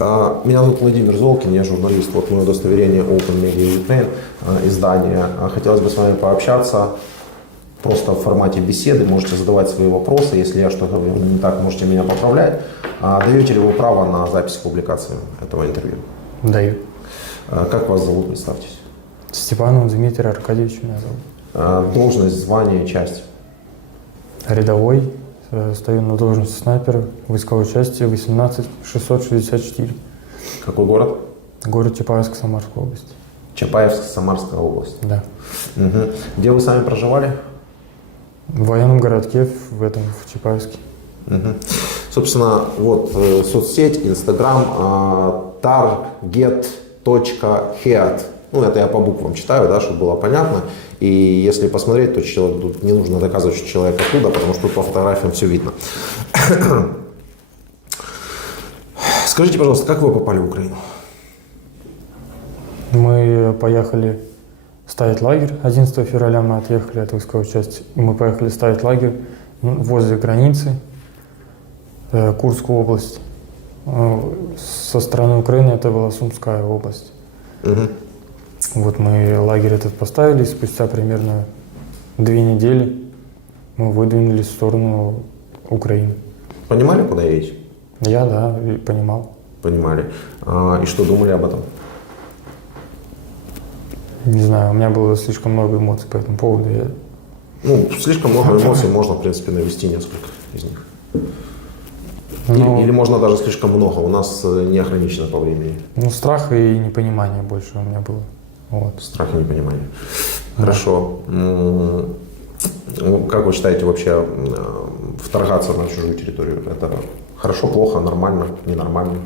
Меня зовут Владимир Золкин, я журналист, вот мое удостоверение Open Media Ukraine, издание. Хотелось бы с вами пообщаться просто в формате беседы, можете задавать свои вопросы, если я что-то говорю не так, можете меня поправлять. Даете ли вы право на запись и публикацию этого интервью? Даю. Как вас зовут, представьтесь? Степанов Дмитрий Аркадьевич меня зовут. Должность, звание, часть? Рядовой. Стою на должности снайпера войсковой части 18664. Какой город? Город Чапаевск, Самарская область. Чапаевск, Самарская область. Да. Угу. Где вы сами проживали? В военном городке в Чапаевске. Угу. Собственно, вот соцсеть, Инстаграм, target.head. Ну, это я по буквам читаю, да, чтобы было понятно. И если посмотреть, то человек, тут не нужно доказывать, что человек оттуда, потому что тут по фотографиям все видно. Скажите, пожалуйста, как вы попали в Украину? Мы поехали ставить лагерь. 11 февраля мы отъехали от войсковой части. И мы поехали ставить лагерь возле границы Курской области. Со стороны Украины это была Сумская область. Угу. Вот мы лагерь этот поставили, спустя примерно 2 недели мы выдвинулись в сторону Украины. Понимали, куда едете? Я, да, и понимал. Понимали. И что думали об этом? Не знаю, у меня было слишком много эмоций по этому поводу. Ну, слишком много эмоций, можно, в принципе, навести несколько из них. Или можно даже слишком много, у нас не ограничено по времени. Ну, страх и непонимание больше у меня было. Вот. Страх и непонимание. Да. Хорошо. Как вы считаете вообще вторгаться на чужую территорию? Это хорошо, плохо, нормально, ненормально?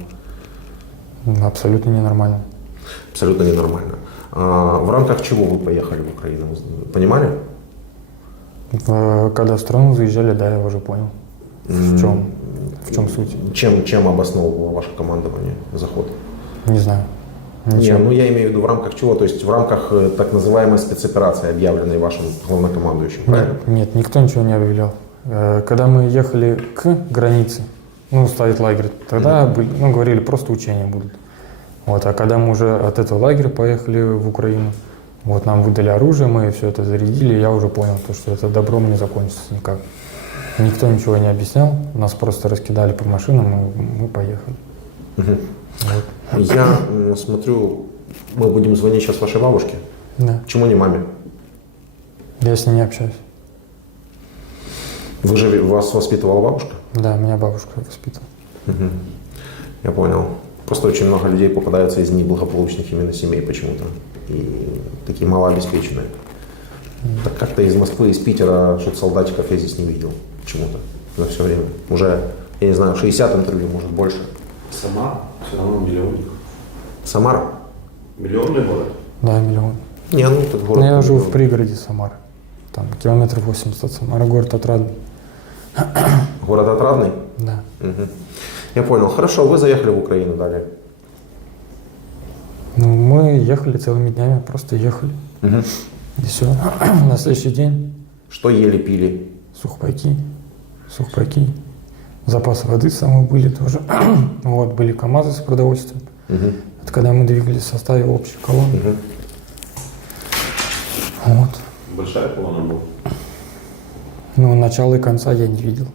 Абсолютно ненормально. Абсолютно ненормально. В рамках чего вы поехали в Украину? Понимали? Когда в страну заезжали, да, я уже понял. В чем суть? Чем обосновывало ваше командование заход? Не знаю. Не, ну я имею в виду в рамках чего? То есть в рамках так называемой спецоперации, объявленной вашим главнокомандующим, правильно? Нет, никто ничего не объявлял. Когда мы ехали к границе, ставить лагерь, тогда говорили, просто учения будут. Вот, а когда мы уже от этого лагеря поехали в Украину, вот нам выдали оружие, мы все это зарядили, я уже понял, что это добром не закончится никак. Никто ничего не объяснял, нас просто раскидали по машинам, и мы поехали. Угу. Вот. Я смотрю, мы будем звонить сейчас вашей бабушке. Да. Почему не маме? Я с ней не общаюсь. Вас воспитывала бабушка? Да, меня бабушка воспитывала. Угу. Я понял. Просто очень много людей попадаются из неблагополучных именно семей почему-то. И такие малообеспеченные. Так как-то из Москвы, из Питера, чтобы солдатиков я здесь не видел почему-то за все время. Уже, я не знаю, 60 интервью, может больше. Самара все равно миллионник. Самара? Миллионный город? Да, миллион. Не, ну этот город. Я живу в пригороде Самары. Там километров 80 от Самары, город Отрадный. Город Отрадный? Да. Угу. Я понял. Хорошо, вы заехали в Украину далее. Мы ехали целыми днями, просто ехали. Угу. И все. На следующий день. Что ели, пили? Сухпайки. Запасы воды самые были тоже. Вот, были КАМАЗы с продовольствием. Угу. Это когда мы двигались в составе общей колонны. Угу. Вот. Большая колонна была? Начала и конца я не видел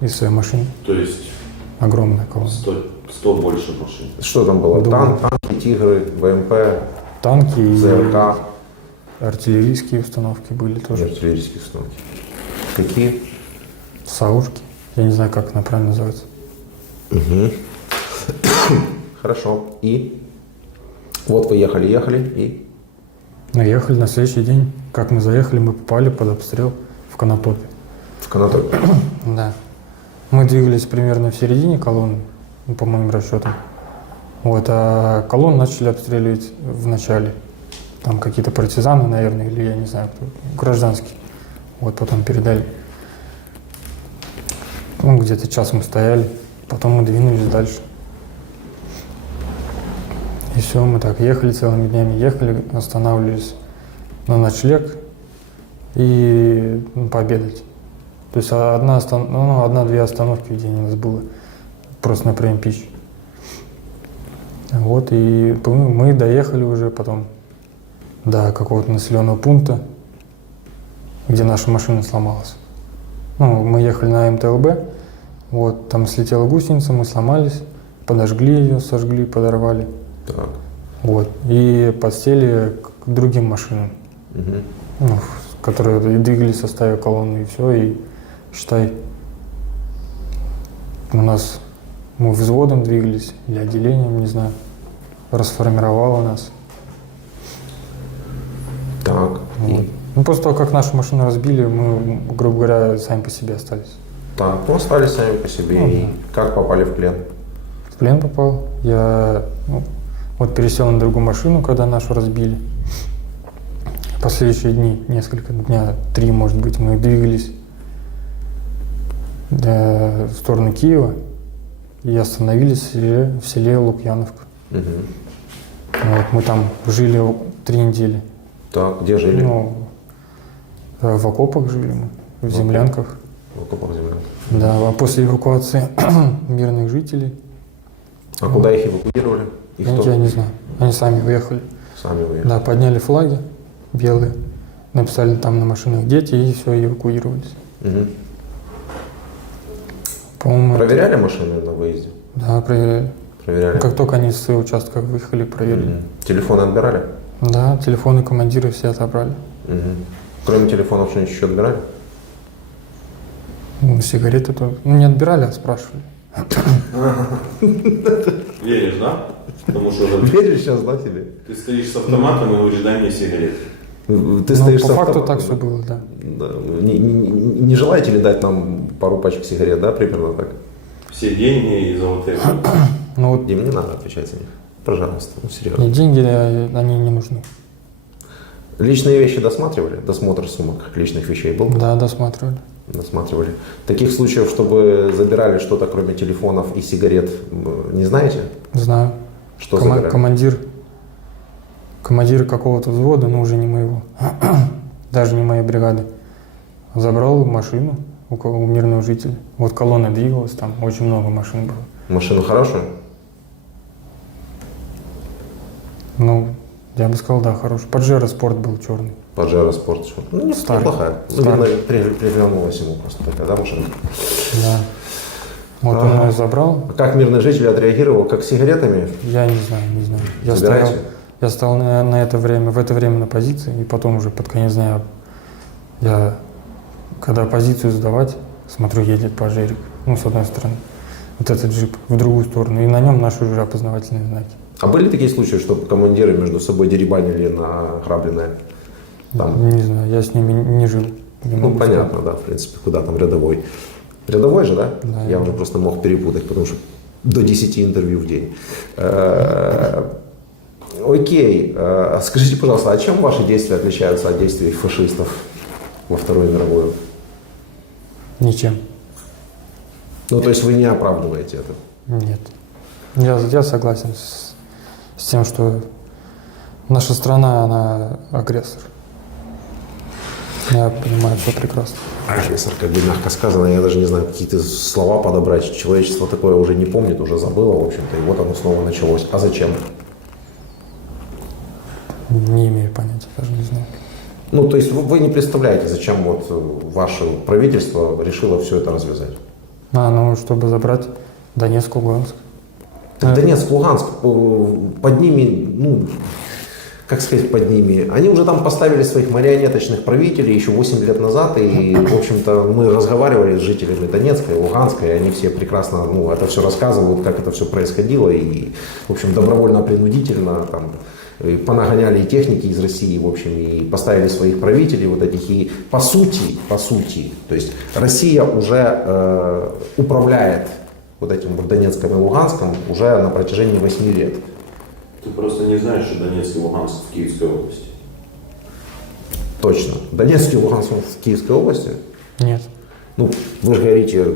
из своей машины. То есть огромная колонна. 100 больше машин. Что там было? Думаю. Танки, Тигры, ВМП, танки ЗРК. И артиллерийские установки были тоже. Артиллерийские установки. Какие? Саушки. Я не знаю, как она правильно называется. Угу. Хорошо. И? Вот вы ехали и? Ехали на следующий день. Как мы заехали, мы попали под обстрел в Конотопе. В Конотопе? Да. Мы двигались примерно в середине колонны, по моим расчетам. Вот, а колонну начали обстреливать в начале. Там какие-то партизаны, наверное, или я не знаю кто. Гражданские. Вот, потом передали. Где-то час мы стояли, потом мы двинулись дальше. И все, мы так ехали целыми днями, останавливались на ночлег и пообедать. То есть одна-две остановки в день у нас было, просто на прием пищи. Вот, и мы доехали уже потом до какого-то населенного пункта, где наша машина сломалась. Ну, мы ехали на МТЛБ, вот, там слетела гусеница, мы сломались, подожгли ее, сожгли, подорвали. Так. Вот, и подсели к другим машинам, Мгм. ну, которые двигались в составе колонны, и все, и считай, мы взводом двигались, или отделением, не знаю, расформировало нас. Так. Вот. Ну, после того, как нашу машину разбили, мы, грубо говоря, сами по себе остались. Так, ну остались сами по себе. Ну, И да. как попали в плен? В плен попал. Я вот пересел на другую машину, когда нашу разбили. Последующие дни, несколько дня, 3, может быть, мы двигались в сторону Киева и остановились в селе Лукьяновка. Мгм. Вот, мы там жили 3 недели. Так, где жили? Ну, в окопах жили мы, в землянках. В окопах земли. Да, а после эвакуации мирных жителей, А куда их эвакуировали? Их я не знаю, они сами уехали. Сами уехали. Да, подняли флаги белые, написали там на машинах «Дети» и все, эвакуировались. Мгм. По-моему, Проверяли машины на выезде? да, проверяли. Проверяли. Как только они с участка выехали, проверили. Мгм. Телефоны отбирали? Да, телефоны командиры все отобрали. Мгм. Кроме телефонов что-нибудь еще отбирали? Ну, сигареты тоже. Ну, не отбирали, а спрашивали. Веришь, да? Потому что Веришь сейчас, да, себе? ты стоишь с автоматом и говоришь, дай мне сигареты. Ты Ну, стоишь по с факту автоматом, так да? все было, да. Да. Не желаете ли дать нам пару пачек сигарет, да, примерно так? Все деньги и золотые. Ну вот Дим, не надо отвечать за них. Пожалуйста, ну серьезно. мне деньги, они не нужны. Личные вещи досматривали? Досмотр сумок личных вещей был? Да, досматривали. Досматривали. Таких случаев, чтобы забирали что-то, кроме телефонов и сигарет, не знаете? Знаю. Что забирали? Командир какого-то взвода, но уже не моего, даже не моей бригады, забрал машину у мирного жителя. Вот колонна двигалась, там очень много машин было. Машину хорошую? Ну, я бы сказал, да, хороший. Паджеро спорт был черный. Паджеро Спорт. Ну, не Старый. неплохая. Старый. Приглянулась ему просто такая, да, машина? Да. Вот он ее забрал. А как мирный житель отреагировал? Как с сигаретами? Я не знаю. Забираете? Я стоял в это время на позиции, и потом уже под конец дня когда позицию сдавать, смотрю, едет пожарик, ну, с одной стороны, вот этот джип, в другую сторону, и на нем наши уже опознавательные знаки. А были такие случаи, что командиры между собой деребанили на грабленное? Там? Не знаю, я с ними не жил. Не Ну, могу понятно, да, в принципе, куда там рядовой. Рядовой же, да? Да. Я уже просто мог перепутать, потому что до 10 интервью в день. Окей, скажите, пожалуйста, а чем ваши действия отличаются от действий фашистов во Вторую мировую? сказать. Ничем. Ну, то есть вы не оправдываете это? Нет. Я согласен с тем, что наша страна, она агрессор. Я понимаю все прекрасно. Агрессор, как бы мягко сказано, я даже не знаю, какие-то слова подобрать. Человечество такое уже не помнит, уже забыло, в общем-то, и вот оно снова началось. А зачем? Не имею понятия, даже не знаю. Ну, то есть вы не представляете, зачем вот ваше правительство решило все это развязать? Ну, чтобы забрать Донецк, Луганск. Так Донецк, Луганск, под ними, ну, как сказать под ними, они уже там поставили своих марионеточных правителей еще 8 лет назад, и, в общем-то, мы разговаривали с жителями Донецка и Луганска, и они все прекрасно, ну, это все рассказывают, как это все происходило, и, в общем, добровольно-принудительно там понагоняли и техники из России, в общем, и поставили своих правителей вот этих, и по сути, то есть Россия уже управляет вот этим вот Донецком и Луганском уже на протяжении 8 лет. Ты просто не знаешь, что Донецк и Луганск в Киевской области. Точно. Донецк и Луганск в Киевской области? Нет. Ну, вы же говорите,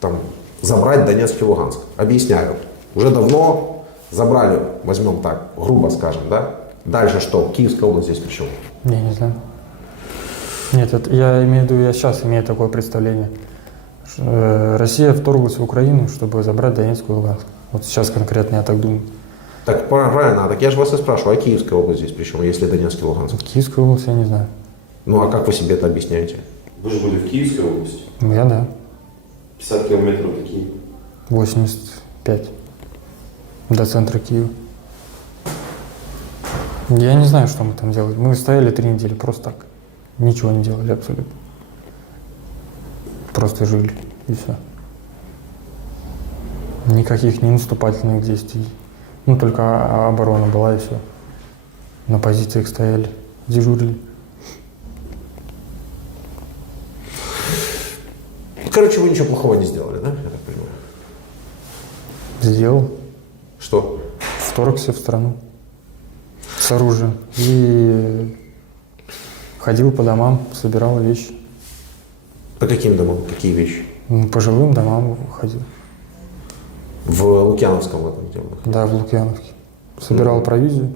там, забрать Донецк и Луганск. Объясняю. Уже давно забрали, возьмем так, грубо скажем, да? Дальше что? Киевская область здесь при чем? Я не знаю. Нет, я имею в виду, я сейчас имею такое представление. Россия вторглась в Украину, чтобы забрать Донецк и Луганск. Вот сейчас конкретно я так думаю. Так правильно, так я же вас и спрашиваю, а Киевская область здесь причем, если Донецк и Луганск? Киевскую область я не знаю. Ну а как вы себе это объясняете? Вы же были в Киевской области. Ну, я да. 50 километров до Киева. 85. До центра Киева. Я не знаю, что мы там делали. Мы стояли 3 недели просто так. Ничего не делали абсолютно. Просто жили и все. Никаких не наступательных действий. Ну, только оборона была и все. На позициях стояли, дежурили. Короче, вы ничего плохого не сделали, да? Я так понимаю. Сделал. Что? Вторгся в страну с оружием. И ходил по домам, собирал вещи. По каким домам? Какие вещи? Ну, по жилым домам ходил. В Лукьяновском в этом где вы? Да, в Лукьяновке. Собирал провизию.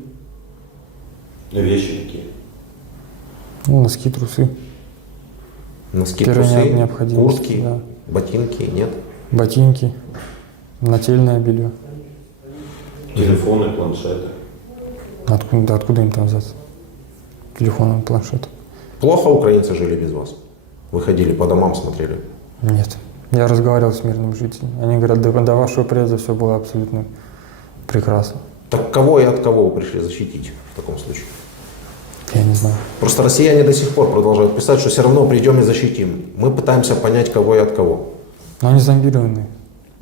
Вещи какие? Ну, носки, трусы. Носки, Первая трусы, необходимость, куртки, да. ботинки, нет? Ботинки, нательное белье. Телефоны, планшеты. Откуда им там взяться? Телефон и планшет. Плохо украинцы жили без вас? Вы ходили по домам, смотрели? Нет. Я разговаривал с мирными жителями. Они говорят, до вашего приезда все было абсолютно прекрасно. Так кого и от кого вы пришли защитить в таком случае? Я не знаю. Просто россияне до сих пор продолжают писать, что все равно придем и защитим. Мы пытаемся понять, кого и от кого. Но они зомбированные.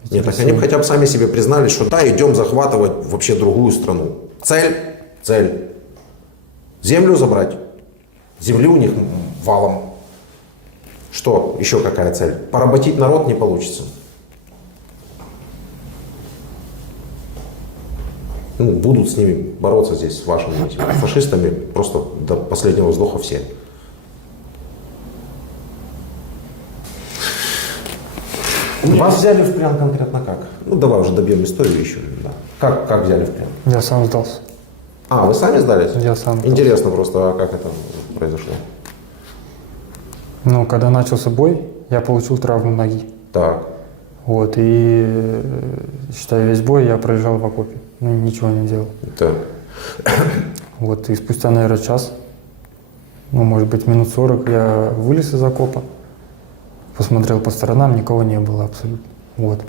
эти Нет, так они бы россияне. хотя бы сами себе признали, что да, идем захватывать вообще другую страну. Цель. Землю забрать. Земли у них валом. Что? Еще какая цель? Поработить народ не получится. Ну, будут с ними бороться здесь, с вашими этими фашистами, просто до последнего вздоха все. Вас взяли в плен конкретно как? Ну, давай уже добьем историю еще. Да. Как взяли в плен? Я сам сдался. А, вы сами сдались? Я сам сдался. Интересно просто, а как это произошло? Ну, когда начался бой, я получил травму ноги. Так. Вот, и, считай, весь бой я проезжал в окопе. Ну, ничего не делал. Так. Вот, и спустя, наверное, час, ну, может быть, минут 40 я вылез из окопа, посмотрел по сторонам, никого не было абсолютно. Вот.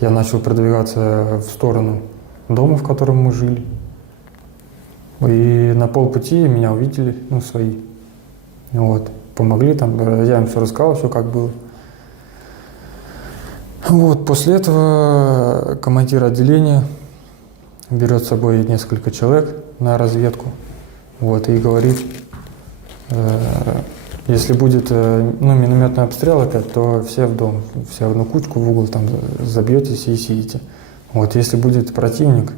Я начал продвигаться в сторону дома, в котором мы жили. И на полпути меня увидели, ну, свои. Вот. Помогли там, я им все рассказал, все как было. Вот, после этого командир отделения берет с собой несколько человек на разведку, вот, и говорит, если будет минометный обстрел опять, то все в дом, все в одну кучку в угол там забьетесь и сидите. Вот, если будет противник,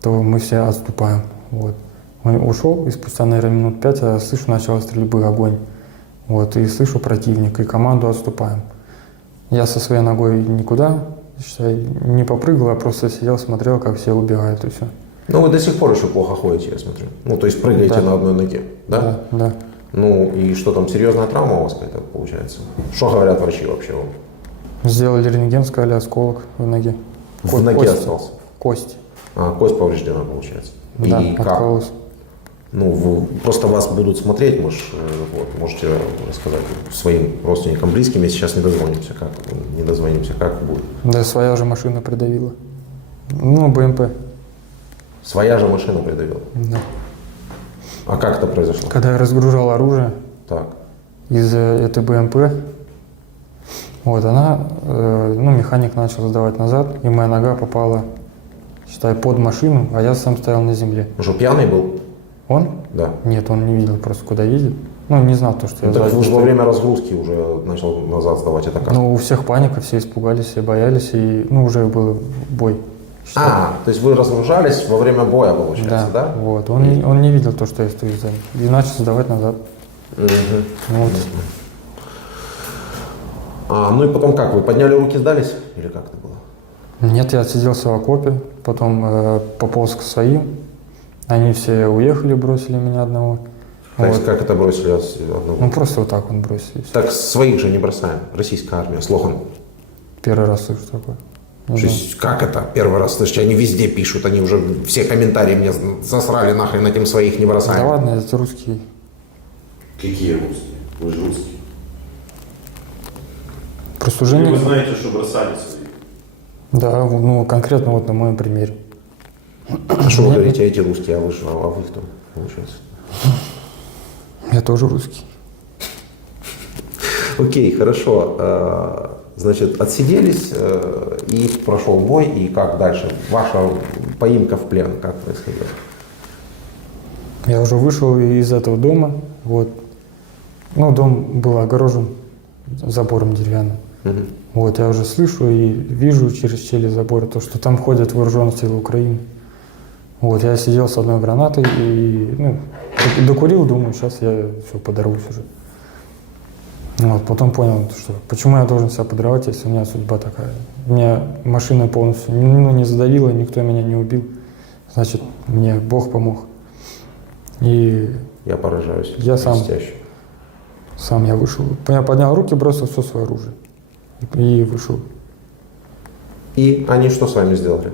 то мы все отступаем. Вот. Он ушел, и спустя, наверное, минут 5 я слышу, начала стрельбы, огонь. Вот, и слышу противника, и команду отступаем. Я со своей ногой никуда, считай, не попрыгал, а просто сидел, смотрел, как все убегают, и все. Ну, вы до сих пор еще плохо ходите, я смотрю. Ну, то есть прыгаете Да. на одной ноге, да? Да, да. Ну, и что там, серьезная травма у вас какая-то получается? Что говорят врачи вообще вам? Сделали рентген, сказали осколок в ноге. В ноге Кость. остался? Кость. А, кость повреждена, получается. Да, И как? откололась. Ну, просто вас будут смотреть, можете рассказать своим родственникам, близким, если сейчас не дозвонимся, как будет? Да, своя же машина придавила. Ну, БМП. Своя же машина придавила. Да. А как это произошло? Когда я разгружал оружие Так. из этой БМП, вот она, механик начал сдавать назад, и моя нога попала, считай, под машину, а я сам стоял на земле. Что, пьяный был? Он? Да. Нет, он не видел просто, куда едет. Ну, не знал то, что я Ну, так сзади вы же во стою. время разгрузки уже начал назад сдавать, это как? Ну, у всех паника, все испугались, все боялись, и, уже был бой. считай. То есть вы разгружались во время боя, получается, да? Вот. Он не видел то, что я стою сзади. И начал сдавать назад. Мгм. Вот. Ну и потом как, вы подняли руки, сдались? Или как это было? Нет, я отсиделся в окопе, потом пополз к своим. Они все уехали, бросили меня одного. То есть Вот. как это бросили одного? Ну, просто вот так он бросили. Так своих же не бросаем. Российская армия, слоган. Первый раз слышу такое. Мгм. То есть, как это? Первый раз слышите, они везде пишут, они уже все комментарии мне засрали нахрен, этим своих не Да бросаем. ладно, это русский. Какие русские? Вы же русские. Просто уже Или вы не... знаете, что бросали своих? Да, ну конкретно вот на моем примере. А что вы говорите, эти русские, а вы кто, получается? Я тоже русский. Окей, хорошо. Значит, отсиделись, и прошел бой, и как дальше? Ваша поимка в плен, как происходило? Я уже вышел из этого дома, вот. Ну, дом был огорожен забором деревянным. Мгм. Вот, я уже слышу и вижу через щели забора то, что там ходят вооруженные силы Украины. Вот, я сидел с одной гранатой и, ну, докурил, думаю, сейчас я все подорвусь уже. Вот, потом понял, что почему я должен себя подрывать, если у меня судьба такая. Меня машина полностью не задавила, никто меня не убил. Значит, мне Бог помог. И Я поражаюсь. Я сам. Блестяще. сам я вышел. Я поднял руки, бросил все свое оружие. И вышел. И они что с вами сделали?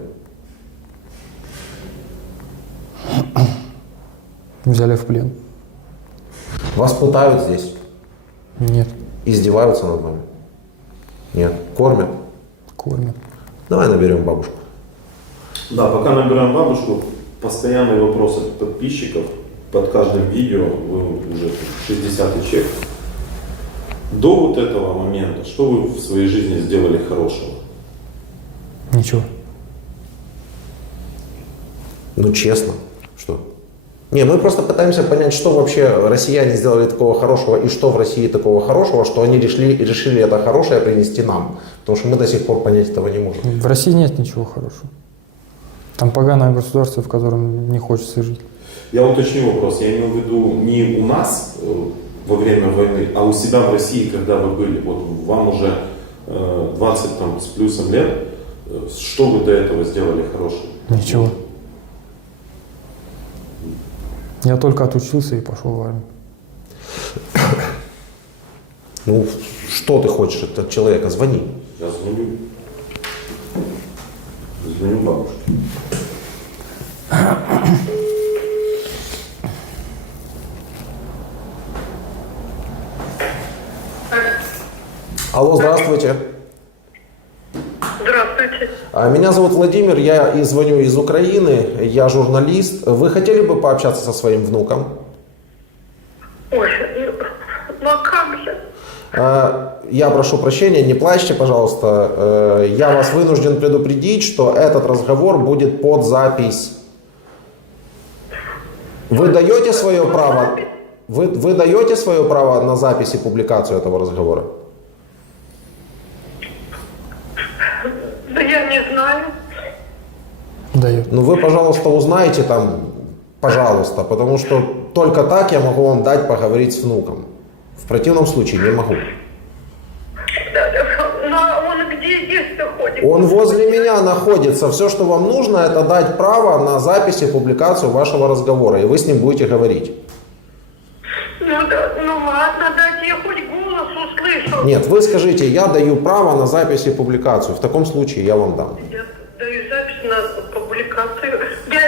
Взяли в плен. Вас пытают здесь? Нет, Издеваются над вами? Нет. Кормят? кормят. Давай наберем бабушку. Да, пока набираем бабушку, постоянный вопрос от подписчиков. Под каждым видео, вы уже 60-й чек. До вот этого момента, что вы в своей жизни сделали хорошего? Ничего. Ну, честно. Что? Не, мы просто пытаемся понять, что вообще россияне сделали такого хорошего и что в России такого хорошего, что они решили это хорошее принести нам. Потому что мы до сих пор понять этого не можем. В России нет ничего хорошего. Там поганое государство, в котором не хочется жить. Я уточню вопрос. Я имел в виду не у нас во время войны, а у себя в России, когда вы были. Вот вам уже 20 там, с плюсом лет. Что вы до этого сделали хорошего? Ничего. Я только отучился и пошел в армию. Ну, что ты хочешь от человека? Звони. Я звоню. Звоню бабушке. Алло, здравствуйте. Здравствуйте. Меня зовут Владимир, я и звоню из Украины, я журналист. Вы хотели бы пообщаться со своим внуком? Ой, ну а как же? Я прошу прощения, не плачьте, пожалуйста. Я вас вынужден предупредить, что этот разговор будет под запись. Вы даете свое право? Вы даете свое право на запись и публикацию этого разговора? Да я не знаю. Дает. Ну вы, пожалуйста, узнаете там, пожалуйста, потому что только так я могу вам дать поговорить с внуком. В противном случае не могу. Но он где здесь-то ходит? Он возле меня находится. Все, что вам нужно, это дать право на запись и публикацию вашего разговора, и вы с ним будете говорить. Ну да, ну ладно, дайте я хоть голос услышу. Нет, вы скажите, я даю право на запись и публикацию. В таком случае я вам дам. Я даю запись на публикацию. Я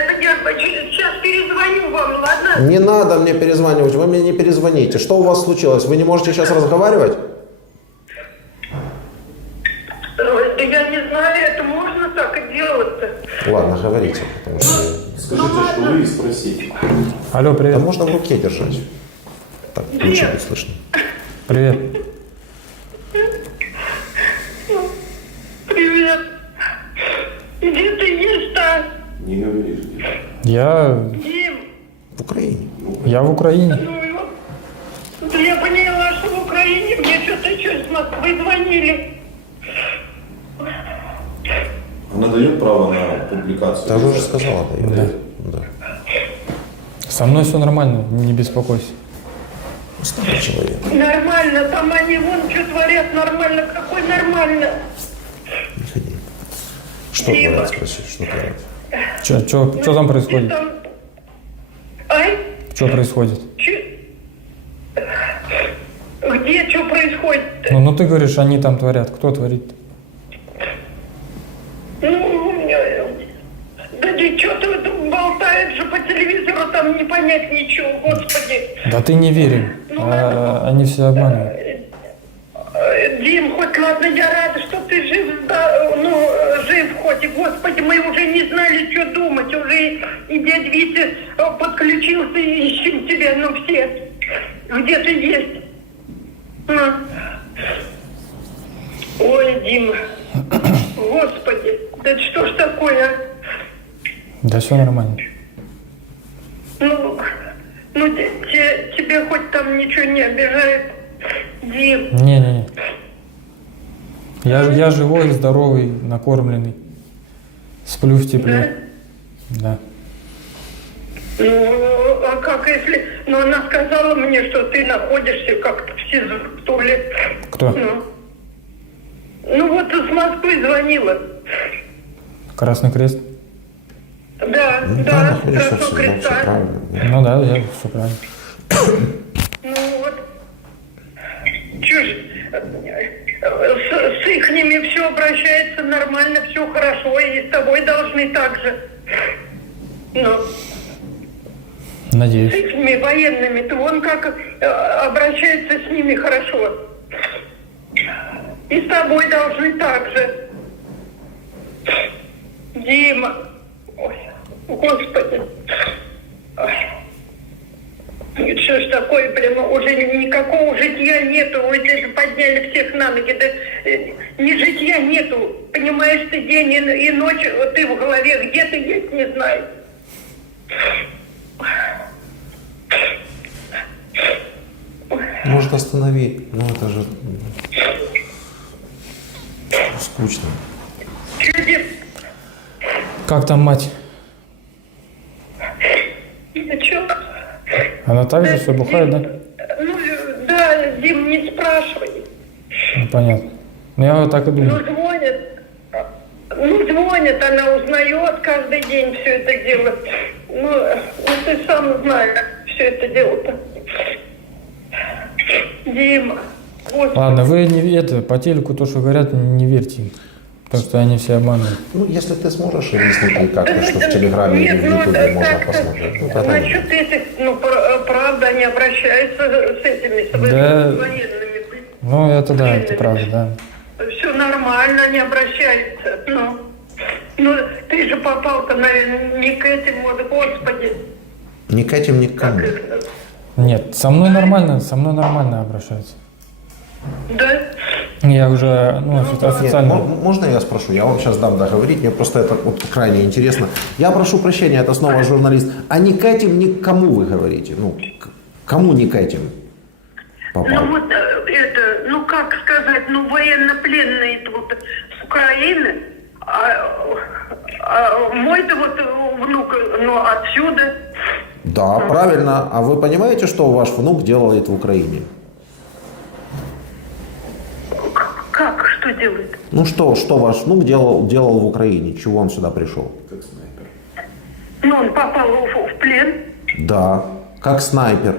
сейчас перезвоню вам, ладно? Не надо мне перезванивать, вы мне не перезвоните. Что у вас случилось? Вы не можете сейчас разговаривать? Да я не знаю, это можно так и делать-то? Ладно, говорите. Потому что... Скажите, что вы и спросите. Алло, Да привет. можно в руке держать. Так лучше будет слышно. Привет. Привет. Где ты есть-то? Не говоришь. Я Дим? В Украине. в Украине. Ну, и вот, да я поняла, что в Украине мне что-то еще из Москвы звонили. Она дает право на публикацию? Я уже сказала, да. Да. Со мной все нормально, не беспокойся. Старый человек. Нормально, там они вон что творят, нормально, какой нормально. Не ходи. Что творят, спроси, что творят? Что там происходит? Там... Ай? Что происходит? Где что происходит? Ну ты говоришь, они там творят. Кто творит? Да ты не верь им. Они все обманывают. Дим, хоть ладно, я рада, что ты жив, жив хоть, и, Господи, мы уже не знали, что думать, уже и дядя Витя подключился, и ищем тебя, все, где ты есть. Ой, Дима, Господи, да что ж такое, а? Да все нормально. Тебе хоть там ничего не обижает, Дим? Не-не-не. Я живой, здоровый, накормленный. Сплю в тепле. Да. А как если... она сказала мне, что ты находишься как-то в СИЗО, что ли. Кто? Вот из Москвы звонила. Красный Крест? Да, находишься в Красного СИЗО, Креста. все правильно. Ну да, я все правильно. Чушь. С ихними все обращается нормально, все хорошо, и с тобой должны так же. Надеюсь. С этими военными, то он как обращается с ними хорошо. И с тобой должны так же. Дима. Ой, Господи. Ой. Что ж такое, прямо уже никакого житья нету. Вы же подняли всех на ноги. Да, ни житья нету. Понимаешь, ты день и ночь, ты в голове, где ты есть, не знаю. Может, останови. Это же скучно. Чудес. Как там мать? Чё? Она также все бухает, да? Да, Дим, не спрашивай. Ну, понятно. Ну, я вот так и думаю. Звонит, она узнает каждый день все это дело. Ты сам знаешь все это дело-то. Дима. Господи. Ладно, вы не по телеку то, что говорят, не верьте им. Потому что они все обманывают. Если ты сможешь объяснить ей как-то, что в Телеграме или в Ютубе можно посмотреть. Насчет этих, правда, они обращаются с этими, с военными. Ну, это да, это правда, да. Все нормально, они обращаются. Ты же попал-то, наверное, не к этим, Господи. Ни к этим, ни к кому. Нет, со мной нормально обращаются. Да? Я уже, Нет, официально... можно я спрошу? Я вам сейчас дам договорить, мне просто это крайне интересно. Я прошу прощения, это снова журналист. А ни к этим, ни к кому вы говорите? Кому ни к этим попал? Как сказать, военнопленные вот с Украины, мой-то внук, отсюда. Да, правильно. А вы понимаете, что ваш внук делает в Украине? Как? Что делает? Что ваш внук делал в Украине? Чего он сюда пришел? Как снайпер. Он попал в плен. Да, как снайпер.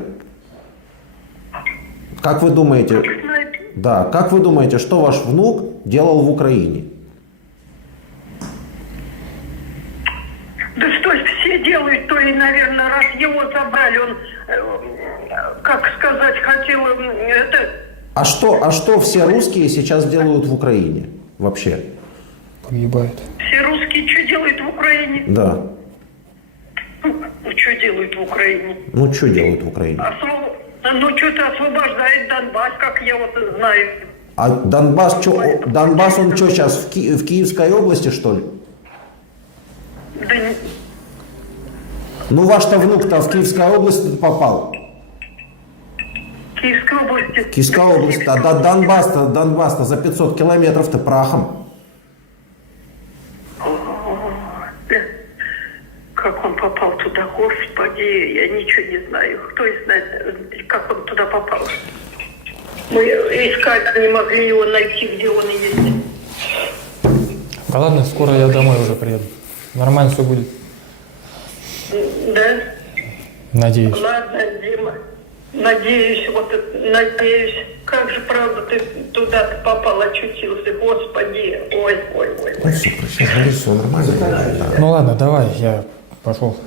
Как вы думаете? Да, как вы думаете, что ваш внук делал в Украине? Да что ж все делают, то и, наверное, раз его забрали, он, как сказать, хотел это... А что все русские сейчас делают в Украине вообще? Погибает. Все русские что делают в Украине? Да. Что делают в Украине? Что делают в Украине? Что-то освобождает Донбасс, как я знаю. А Донбасс он что сейчас, в Киевской области, что ли? Да Ваш-то внук-то в Киевской области попал. Киевской области. Киевская область, Донбасс-то за 500 километров-то прахом. Как он попал туда, Господи, я ничего не знаю. Кто знает, как он туда попал? Мы искать не могли его найти, где он есть. Да ладно, скоро я домой уже приеду. Нормально все будет. Да? Надеюсь. Ладно, Дима. Надеюсь. Как же, правда, ты туда попал, очутился. Господи. Ой. Сейчас говоришь, все нормально. Ну ладно, давай, я пошел.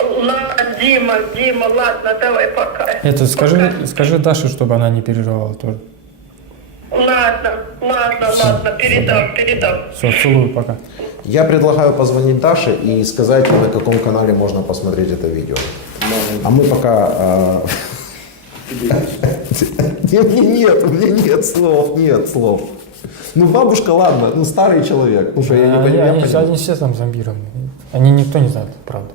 Ладно, Дима, ладно, давай пока. Это Пока. скажи Даше, чтобы она не переживала тоже. Ладно, передам. Все, целую, пока. Я предлагаю позвонить Даше и сказать, на каком канале можно посмотреть это видео. А мы пока... У меня нет слов. Ну, бабушка, ладно, ну, старый человек. Ну, что, я не понимаю. Они все там зомбированы. Они никто не знает, правда.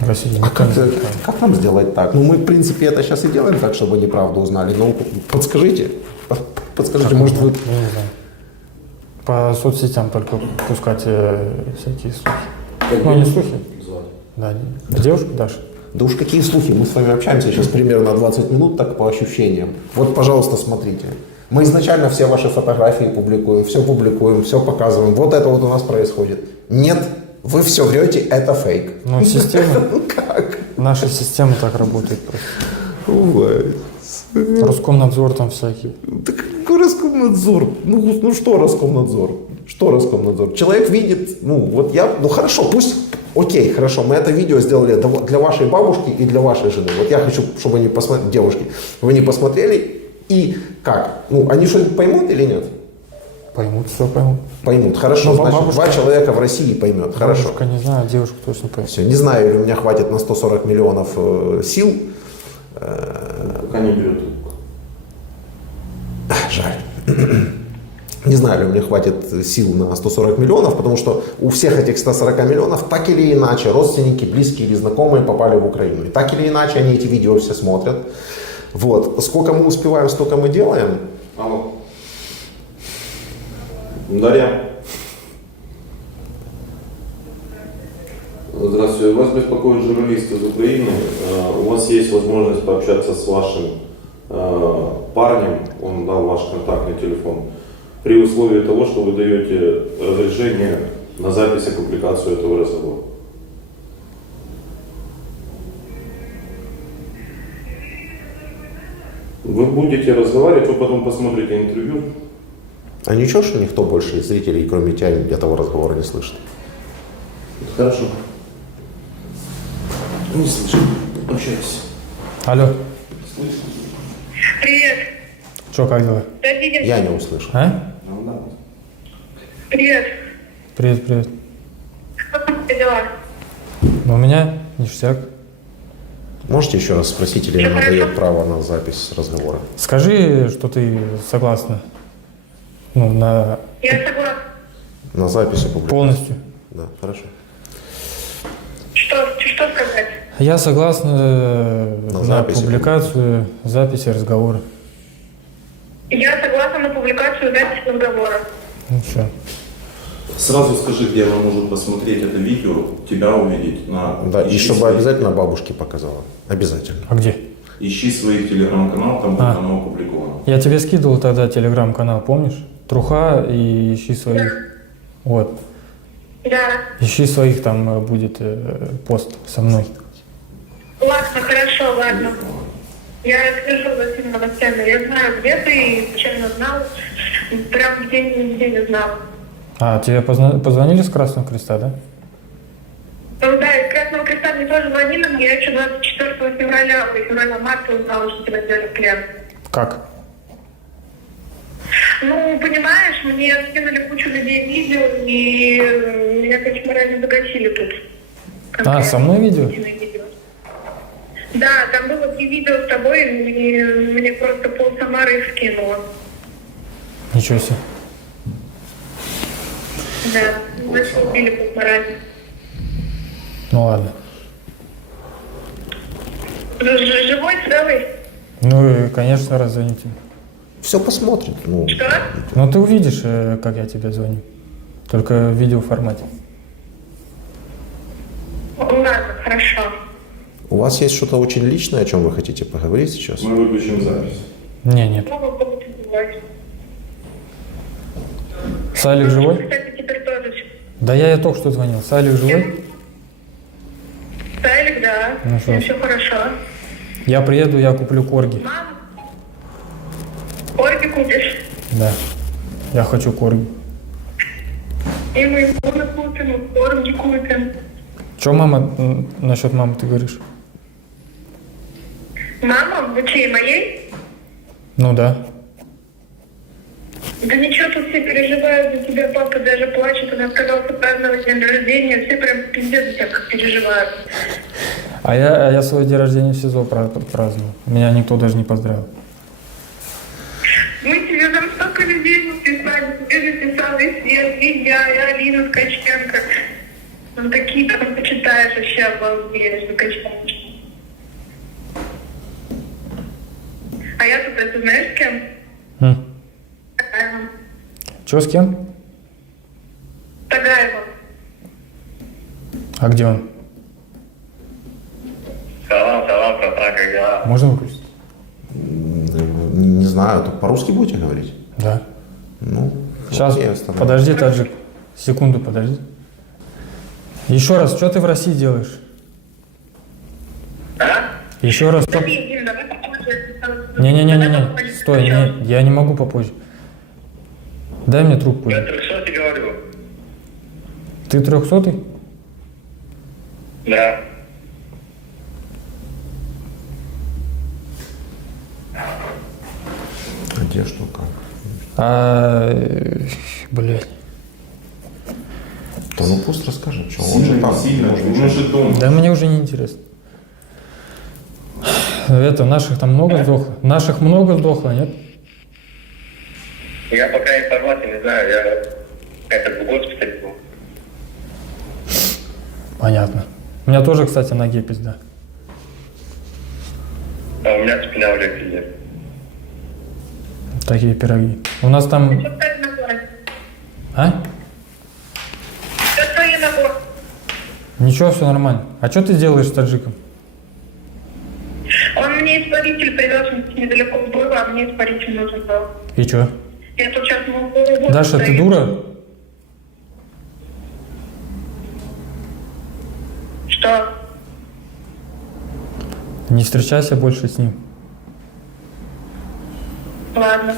В России никто не знает. правду. Как нам сделать так? Ну, мы, в принципе, это сейчас и делаем так, чтобы они правду узнали. Но подскажите, может, вы... Я не знаю. По соцсетям только пускать всякие слухи. Ну, не слухи. Да, девушка Даша. Да уж какие слухи, мы с вами общаемся сейчас примерно 20 минут, так по ощущениям. Вот, пожалуйста, смотрите. Мы изначально все ваши фотографии публикуем, все показываем. Вот это вот у нас происходит. Нет, вы все врете, это фейк. Ну, система, Как? наша система так работает просто. Ой. Роскомнадзор там всякий. Да какой Роскомнадзор? Ну что Роскомнадзор? Что Роскомнадзор? Человек видит, ну хорошо, пусть, окей, хорошо, мы это видео сделали для вашей бабушки и для вашей жены. Вот я хочу, чтобы они посмотрели, девушки, вы не посмотрели, и как? Ну, они что-нибудь поймут или нет? Поймут, все поймут. Поймут, хорошо, Ну, значит, бабушка- 2 человека в России поймет, хорошо. Бабушка не знаю, а девушка точно поймет. Все, не знаю, или у меня хватит на 140 миллионов сил. Пока не берет. Жаль. Не знаю, ли у меня хватит сил на 140 миллионов, потому что у всех этих 140 миллионов так или иначе родственники, близкие или знакомые попали в Украину. И так или иначе они эти видео все смотрят. Вот. Сколько мы успеваем, столько мы делаем. Алло. Дарья. Здравствуйте. Вас беспокоит журналист из Украины. У вас есть возможность пообщаться с вашим парнем. Он дал ваш контактный телефон. При условии того, что вы даете разрешение на запись и публикацию этого разговора. Вы будете разговаривать, вы потом посмотрите интервью. А ничего, что никто больше из зрителей, кроме тебя, этого разговора не слышит? Хорошо. Не слышу. Общайтесь. Алло, Привет. что, как дела? Да, видим. Я не услышал. А? Привет. Привет. Как у тебя дела? Ну, у меня ништяк. Можете еще раз спросить, или Всё нам хорошо. дает право на запись разговора? Скажи, что ты согласна. Ну, на Я согласна. На запись и публикацию. полностью. Да, хорошо. Что сказать? Я согласна На на записи. публикацию, записи, разговоры. Я согласна на публикацию записи разговора. Ну, все. Сразу скажи, где она может посмотреть это видео, тебя увидеть. Да, и Ищи чтобы свои- обязательно бабушке показала. Обязательно. А где? Ищи свой телеграм-канал, там будет оно опубликовано. Я тебе скидывал тогда телеграм-канал, помнишь? Труха и ищи своих. Вот. Да. Ищи своих, там будет пост со мной. Ладно, хорошо, ладно. Я слежу за всеми новостями. Я знаю, где ты, и случайно знал. Прям в день знал. А, тебе позвонили с Красного Креста, да? Ну да, из Красного Креста мне тоже звонили, но я еще 24 февраля-марта узнала, что тебя взяли в плен. Как? Ну, понимаешь, мне скинули кучу людей видео, и меня, конечно, морально загасили тут. А, со мной видео? Да, там было 3 видео с тобой, и мне просто пол Самары их скинуло. Ничего себе. Да, значит, убили по морали. Ну ладно. Живой, целый? Ну и, конечно, раззвоните. Все посмотрит. Ну, Что? Но ты увидишь, как я тебе звоню. Только в видеоформате. Ладно, хорошо. у вас есть что-то очень личное, о чем вы хотите поговорить сейчас? Мы выключим запись. Не, нет. Ну, вы будете убивать. Салик живой? Кстати, теперь тоже. Да я только что звонил. Салик живой? Сайлик, да. Ну что? Все хорошо. Я приеду, я куплю корги. Мам, корги купишь? Да. Я хочу корги. И мы купим, и корги купим. Что мама, насчет мамы ты говоришь? Мама, вы чьей, моей? Ну да. Да ничего, тут все переживают за тебя, папа даже плачет, он отказался праздновать день рождения, все прям пиздец за тебя как переживают. А я свой день рождения в СИЗО праздновал. Меня никто даже не поздравил. Мы тебе там столько людей написали, тебе написал и Свет, и я, и Алина Ткаченко. Ну такие там почитаешь, вообще обалдеешь, Ткаченко. А я тут, это знаешь с кем? Тагаева. Че, с кем? Тагаева. А где он? Салам, братан, как дела? Можно выключить? Не знаю, тут по-русски будете говорить? Да. Ну, Сейчас, окей, оставим. подожди, Таджик. Секунду, подожди. Еще раз, что ты в России делаешь? А? Еще раз, что... Дим, давай попозже. Не-не-не-не, стой, я не могу попозже. Дай мне трубку. Я 300 говорю. Ты 300-й? Да. А где что как? Блядь. Да ну пусть расскажет, что он же там. Сильно, может, мы же дома. Да мне уже не интересно. Это, наших там много сдохло? Наших много сдохло, нет? Я пока информации не знаю, я это в госпитале был. Понятно. У меня тоже, кстати, ноги пизда. А у меня спина уже пиздец. Такие пироги. У нас там... Что ты набор? А? Что твой набор? Ничего, все нормально. А что ты делаешь с таджиком? Он мне испаритель привез, он недалеко было, а мне испаритель нужен был. И что? Я тут сейчас могу... Даша, ты дура? Что? Не встречайся больше с ним. Ладно.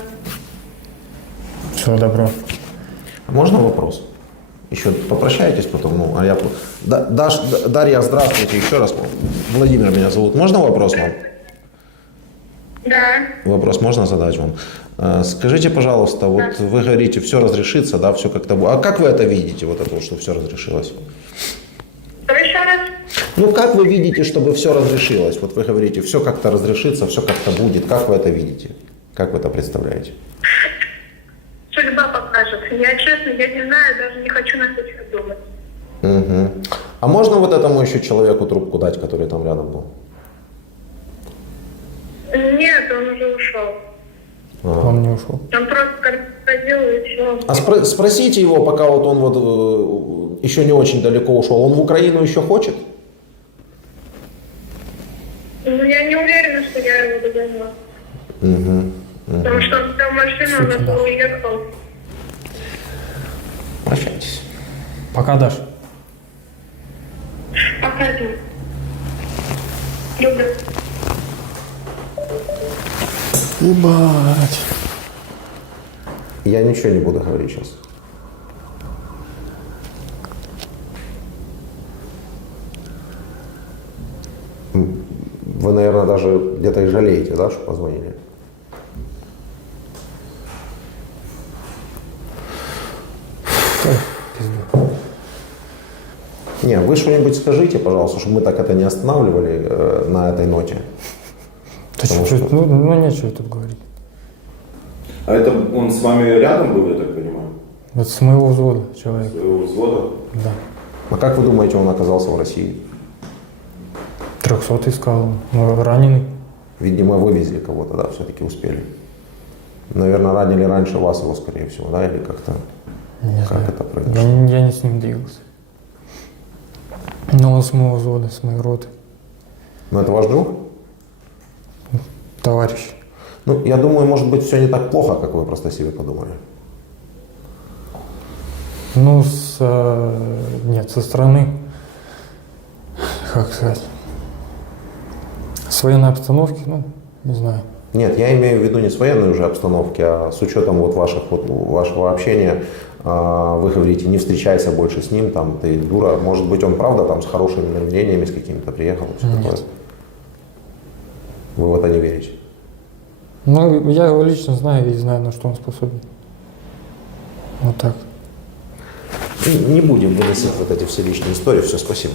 Все, добро. Можно вопрос? Еще попрощаетесь потом, ну, а я... Дарья, здравствуйте, еще раз. Владимир меня зовут. Можно вопрос вам? Да. Вопрос можно задать вам? Скажите, пожалуйста, вот вы говорите, все разрешится, да, все как-то будет. А как вы это видите, вот это, вот, что все разрешилось? Еще раз. Ну, как вы видите, чтобы все разрешилось? Вот вы говорите, все как-то разрешится, все как-то будет. Как вы это видите? Как вы это представляете? Судьба покажет. Я честно, я не знаю, даже не хочу на это думать. Угу. А можно вот этому еще человеку трубку дать, который там рядом был? Нет, он уже ушел. Он не ушел. Он просто ходил и все. А спросите его, пока вот он вот еще не очень далеко ушел, он в Украину еще хочет? Ну, я не уверена, что я его догоню. Угу. Потому что он взял машину, он Сука, да. уехал. Прощайтесь. Пока, Даш. Пока, Дим. Люблю. Ебать. Я ничего не буду говорить сейчас. Вы, наверное, даже где-то и жалеете, да, что позвонили? Не, вы что-нибудь скажите, пожалуйста, чтобы мы так это не останавливали на этой ноте. Да чё, ну нечего тут говорить. А это он с вами рядом был, я так понимаю? Вот с моего взвода человек. Своего взвода? Да. А как вы думаете, он оказался в России? 300 искал. Ну, раненый. Видимо, вывезли кого-то, да, все-таки успели. Наверное, ранили раньше вас его, скорее всего, да, или как-то, Не как знаю. это произошло? Я не с ним двигался. Но он с моего взвода, с моей роты. Ну, это ваш друг? Товарищ. Ну, я думаю, может быть, все не так плохо, как вы просто себе подумали. Ну, нет, со стороны, как сказать, с военной обстановки, ну, не знаю. Нет, я имею в виду не с военной уже обстановки, а с учетом вот вашего общения. Вы говорите, не встречайся больше с ним, там, ты дура. Может быть, он правда там с хорошими намерениями, с какими-то приехал? Все такое? Вы в это не верите? Ну, я его лично знаю и знаю, на что он способен. Вот так. Не будем выносить вот эти все личные истории. Все, спасибо.